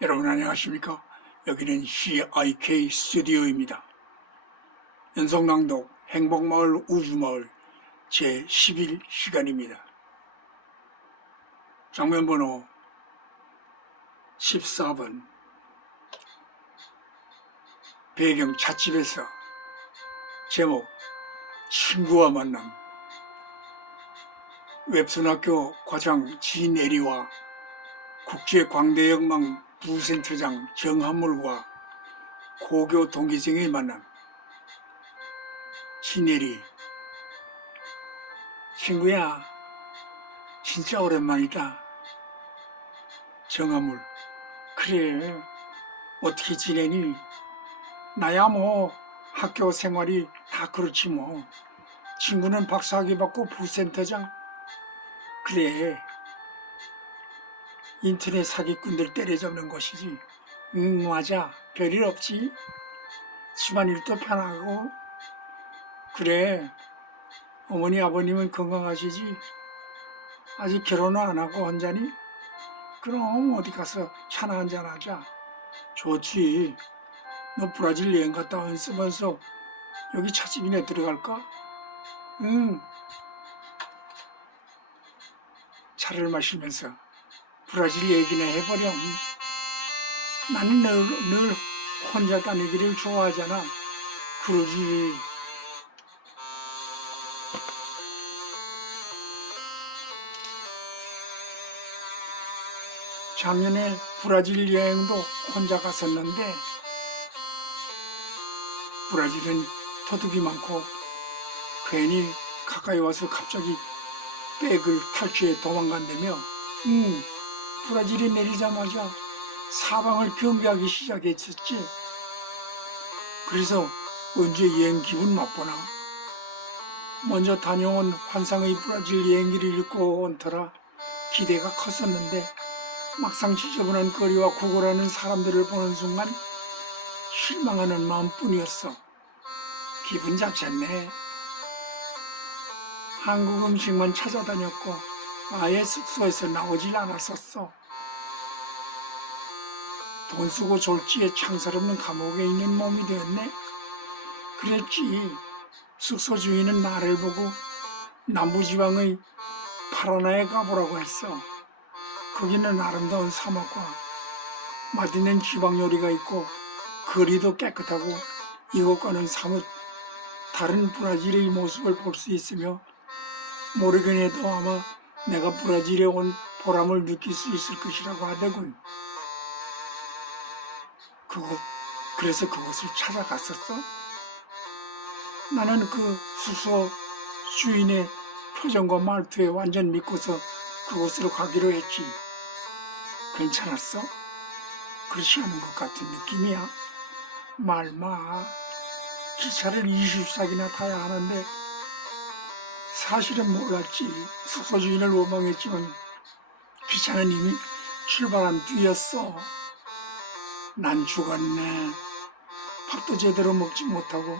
여러분 안녕하십니까? 여기는 CIK 스튜디오입니다. 연속낭독 행복마을 우주마을 제11 시간입니다. 장면 번호 14번 배경 찻집에서 제목 친구와 만남 웹툰학교 과장 지내리와 국제광대역망 부센터장 정한물과 고교 동기생의 만남. 지내리. 친구야 진짜 오랜만이다. 정한물. 그래 어떻게 지내니? 나야 뭐 학교 생활이 다 그렇지 뭐. 친구는 박사학위 받고 부센터장. 그래 인터넷 사기꾼들 때려잡는 것이지. 응 맞아 별일 없지. 집안 일도 편하고. 그래. 어머니 아버님은 건강하시지? 아직 결혼은 안 하고 혼자니? 그럼 어디 가서 차나 한잔 하자. 좋지. 너 브라질 여행 갔다 왔으면서 여기 차집이나 들어갈까? 응. 차를 마시면서 브라질 얘기나 해버렴. 나는 늘, 늘 혼자 다니기를 좋아하잖아. 그러지. 작년에 브라질 여행도 혼자 갔었는데, 브라질은 도둑이 많고, 괜히 가까이 와서 갑자기 백을 탈취해 도망간다며, 응, 브라질이 내리자마자 사방을 경비하기 시작했었지. 그래서 언제 여행 기분 맛보나? 먼저 다녀온 환상의 브라질 여행기를 읽고 온 터라 기대가 컸었는데 막상 지저분한 거리와 구걸하는 사람들을 보는 순간 실망하는 마음뿐이었어. 기분 잡쳤네. 한국 음식만 찾아다녔고 아예 숙소에서 나오질 않았었어. 돈 쓰고 졸지에 창살없는 감옥에 있는 몸이 되었네. 그랬지. 숙소 주인은 나를 보고 남부지방의 파라나에 가보라고 했어. 거기는 아름다운 사막과 맛있는 지방 요리가 있고 거리도 깨끗하고 이곳과는 사뭇 다른 브라질의 모습을 볼 수 있으며 모르긴 해도 아마 내가 브라질에 온 보람을 느낄 수 있을 것이라고 하더군. 그곳, 그래서 그곳을 찾아갔었어? 나는 그 숙소 주인의 표정과 말투에 완전 믿고서 그곳으로 가기로 했지. 괜찮았어? 그렇지 않은 것 같은 느낌이야. 말 마. 기차를 20싹이나 타야 하는데 사실은 몰랐지. 숙소 주인을 원망했지만 기차는 이미 출발한 뒤였어. 난 죽었네. 밥도 제대로 먹지 못하고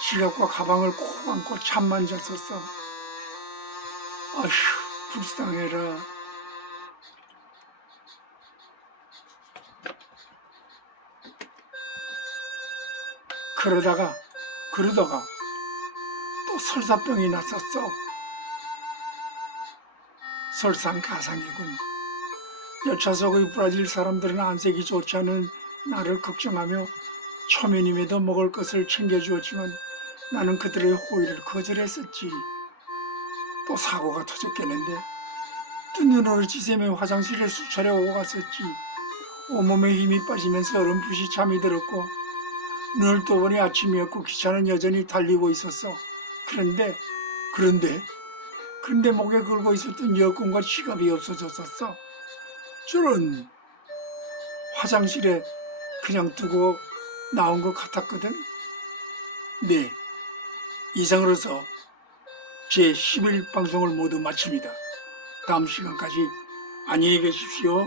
지갑과 가방을 코 안고 잠만 잤었어. 아휴, 불쌍해라. 그러다가, 그러다가 또 설사병이 났었어. 설상가상이군. 여차석의 브라질 사람들은 안색이 좋지 않은 나를 걱정하며 초면임에도 먹을 것을 챙겨주었지만 나는 그들의 호의를 거절했었지. 또 사고가 터졌겠는데 뜬 눈으로 지새며 화장실에 수차례 오고 갔었지. 온몸에 힘이 빠지면서 어렴풋이 잠이 들었고 눈을 떠보니 아침이었고 기차는 여전히 달리고 있었어. 그런데 그런데 그런데 목에 걸고 있었던 여권과 지갑이 없어졌었어. 저런 화장실에 그냥 두고 나온 것 같았거든. 네, 이상으로서 제 11방송을 모두 마칩니다. 다음 시간까지 안녕히 계십시오.